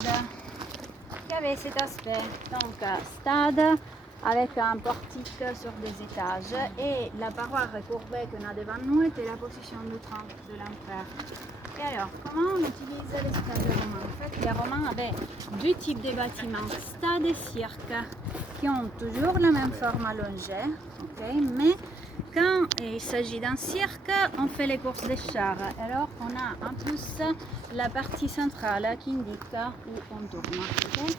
qui avait cet aspect. Donc, stade avec un portique sur des étages et la paroi recourbée qu'on a devant nous était la position du train de l'enfer. Et alors, comment on utilise les stades romains? En fait, les Romains avaient deux types de bâtiments, stade et cirque, qui ont toujours la même forme allongée, okay? Mais quand il s'agit d'un cirque, on fait les courses des chars. Alors, on a en plus la partie centrale qui indique où on tourne. Okay?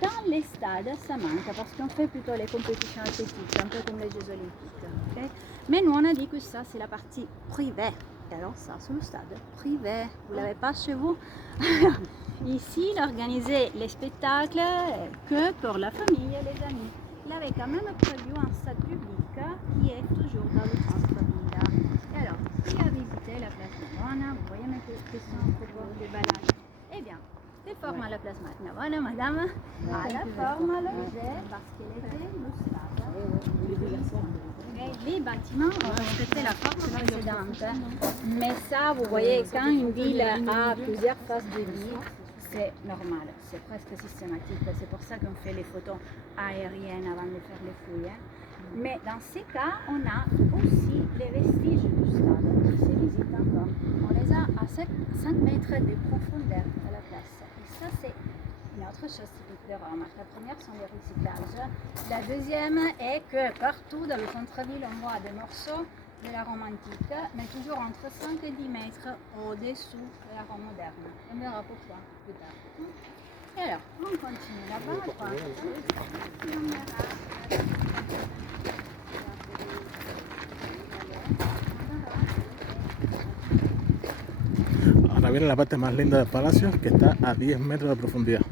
Dans les stades, ça manque parce qu'on fait plutôt les compétitions athlétiques, un peu comme les Jeux Olympiques. Okay? Mais nous, on a dit que ça, c'est la partie privée. Et alors, ça, c'est le stade privé. Vous ne l'avez pas chez vous? Ici, il organisait les spectacles que pour la famille et les amis. Il avait quand même prévu un stade public qui est toujours dans le centre-ville. Et alors, qui a visité la place Navona? Vous voyez mes questions à propos des balades. Eh bien, quelle forme a la place Navona, madame? À la forme allongée parce qu'elle était le stade. Et les bâtiments ont respecté la forme précédente. Mais ça, vous voyez, quand une ville a plusieurs faces de vie, c'est normal, c'est presque systématique. C'est pour ça qu'on fait les photos aériennes avant de faire les fouilles. Mais dans ces cas, on a aussi les vestiges du stade qui se visitent encore. On les a à 5 mètres de profondeur à la place. Et ça, c'est une autre chose typique de Rome. La première sont les recyclages. La deuxième est que partout dans le centre-ville, on voit des morceaux de la Rome antique, mais toujours entre 5 et 10 mètres au-dessous de la Rome moderne. On verra pourquoi plus tard. Et alors, on continue là-bas à droite. Et on verra. Ahora viene la parte más linda del palacio, que está a 10 metros de profundidad.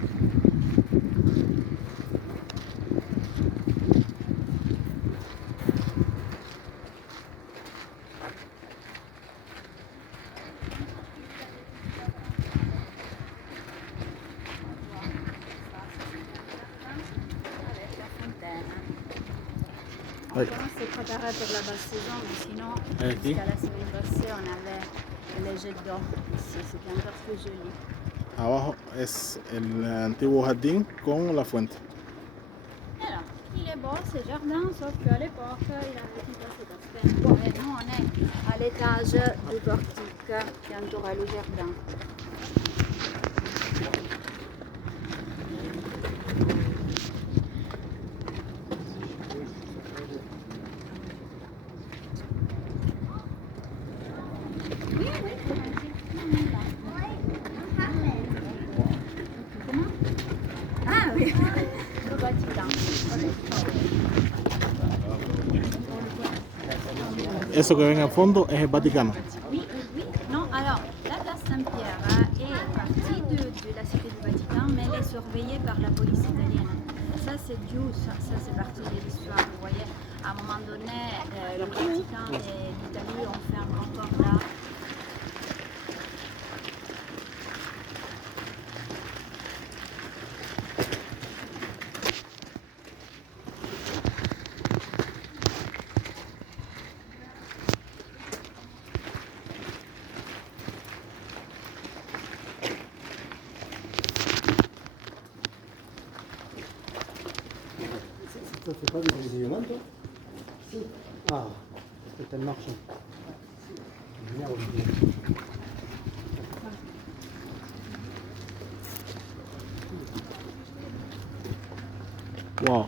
On s'est préparé pour la basse saison, mais sinon, jusqu'à la semaine passée, on avait les jets d'eau ici, c'était encore plus joli. Abajo es el antiguo jardín con la fuente. Alors, il est beau ce jardin, sauf qu'à l'époque, il avait tout à cet aspect. Bon, et nous, on est à l'étage du portique qui entoure le jardin. Ah oui, le bâtiment. Eso que ven al fondo es el Vaticano. Oui, oui. Non, alors, la place Saint-Pierre est partie de la cité du Vatican, mais elle est surveillée par la police italienne. Ça, c'est Dieu, ça c'est partie de l'histoire. Vous voyez, à un moment donné, le Vatican et l'Italie ont fait un concordat. Ça fait pas du brésilien, toi? Si. Ah, c'est un marchand. Génial, Olivier. Wow.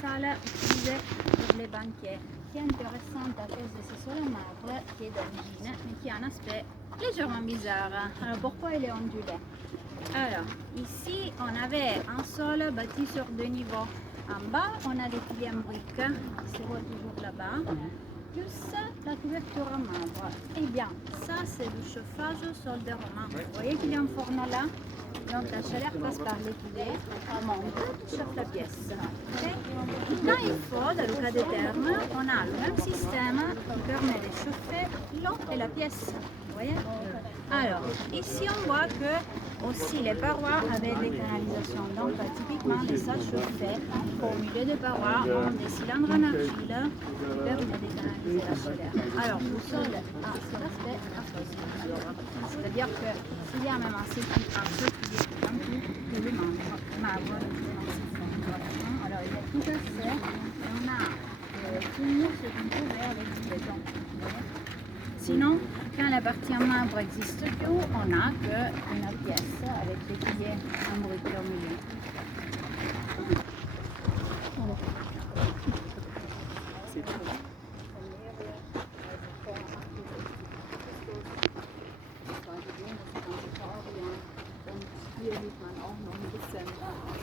Salle utilisée pour les banquets, qui est intéressante à cause de ce sol en marbre qui est d'origine, mais qui a un aspect légèrement bizarre. Alors pourquoi il est ondulé? Alors, ici, on avait un sol bâti sur 2 niveaux. En bas, on a des piliers en briques, qui se voient toujours là-bas, plus la couverture en marbre. Eh bien, ça, c'est du chauffage au sol de romain. Vous voyez qu'il y a un fourneau là? Donc la chaleur passe par les piliers, on monte, tu chauffes la pièce. Okay? Quand il faut, dans le cas des thermes, on a le même système qui permet de chauffer l'eau et la pièce. Vous voyez? Alors, ici on voit que aussi les parois avaient des canalisations. Donc, typiquement, les salles chauffées au milieu des parois ont des cylindres en argile qui permettent de canaliser la chaleur. Alors, le sol a cet aspect c'est-à-dire que s'il y a même un circuit en tout que le marbre, alors il est tout assez, et on a tout ce qu'on peut vers les béton. Sinon, quand la partie en marbre n'existe plus, on n'a qu'une pièce avec des piliers en briques au milieu.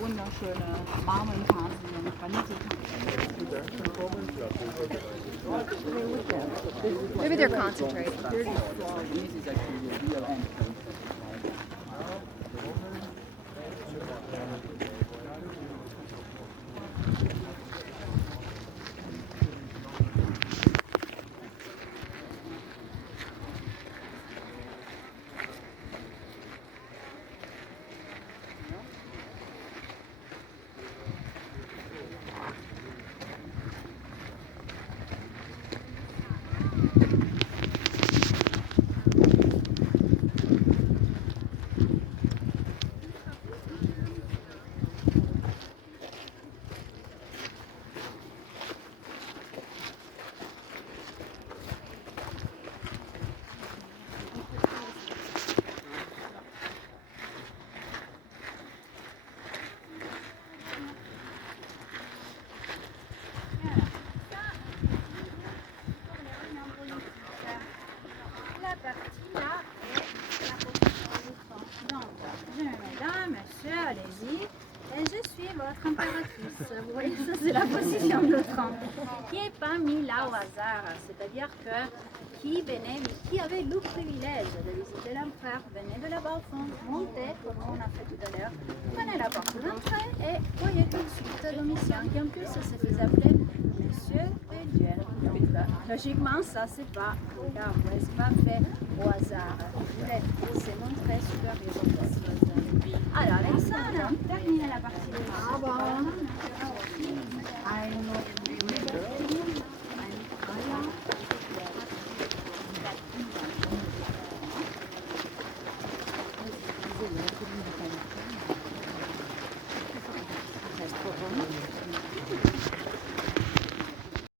Wunderschöne Marmorvasen und Granite. Maybe they're concentrated. Allez-y, et je suis votre impératrice. Vous voyez, ça c'est la position de Tron, qui n'est pas mis là au hasard. C'est-à-dire que qui avait le privilège de visiter l'enfer, venait de là-bas au fond, montez, comme on a fait tout à l'heure, prenez la porte d'entrée et voyez tout de suite Domitien, qui en plus se faisait appeler Monsieur de Dieu. Donc, logiquement, ça c'est pas pas fait au hasard. Il s'est montré supérieur au reste. Alors, Alexandre, terminez la partie de